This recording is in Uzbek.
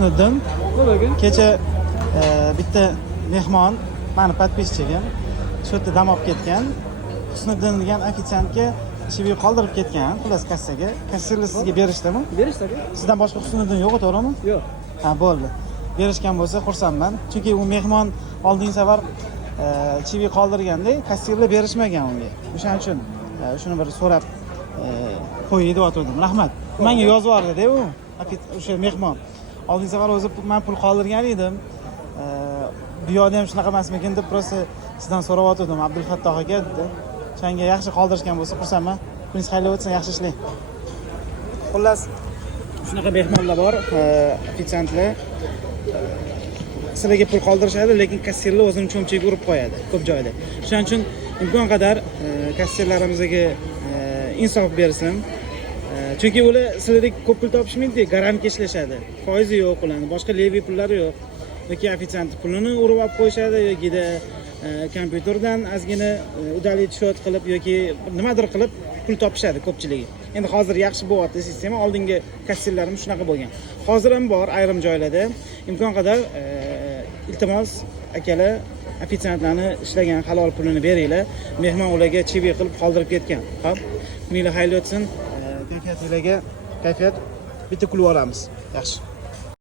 Husniddin. Kecha bitta mehmon, meni подписчигim shu yerda dam olib ketgan. Husniddin degan ofitsiantga chivi qoldirib ketgan, xullas kassaga. Kassirlar sizga berishdimi? Berishdimi? Sizdan boshqa Husniddin yo'q, to'g'rimi? Yo'q. Ha, bo'ldi. Berishgan bo'lsa xursandman. Chunki u mehmon oldingi safar chivi qoldirganda kassirlar berishmagan unga. O'shaning uchun shuni bir so'rab qo'ying deb o'tirdim. Rahmat. Menga yozib yubordi-da u. O'sha mehmon. Oldingi safar o'zi men pul qoldirgan edim. Bu yoqda ham shunaqa emasmikin deb prosta sizdan so'rab o'tirdim. Abdulfattoh aka dedi. O'shanga yaxshi qoldirishgan bo'lsa xursandman. Kuningiz xayrli o'tsin, yaxshi ishlang. Xullas, shunaqa mehmonlar bor, ofitsiantlar. Sizlarga pul qoldirishadi, lekin kassirlar o'zini cho'mchagiga urib qo'yadi ko'p joyda. Shuning uchun imkon qadar kassirlarimizga insof bersin. Chunki ular sizlardek ko'p pul topishmaydi, garantga ishlashadi. Foizi yo'q ularning, boshqa levi pullari yo'q. Yoki ofitsiant pulini urib olib qo'yishadi yokida kompyuterdan ozgina udalить счет qilib yoki nimadir qilib pul topishadi ko'pchiligi. Endi hozir yaxshi bo'lyapti sistema, oldingi kassirlarim shunaqa bo'lgan. Hozir ham bor ayrim joylarda. Imkon qadar iltimos akalar ofitsiantlarni ishlagan halol pulini beringlar. Mehmon ularga chivi qilib qoldirib ketgan. Xo'p, kuninglar xayrli o'tsin. Kayfiyatingizga kayfiyat bitta kulib olamiz. Yaxshi.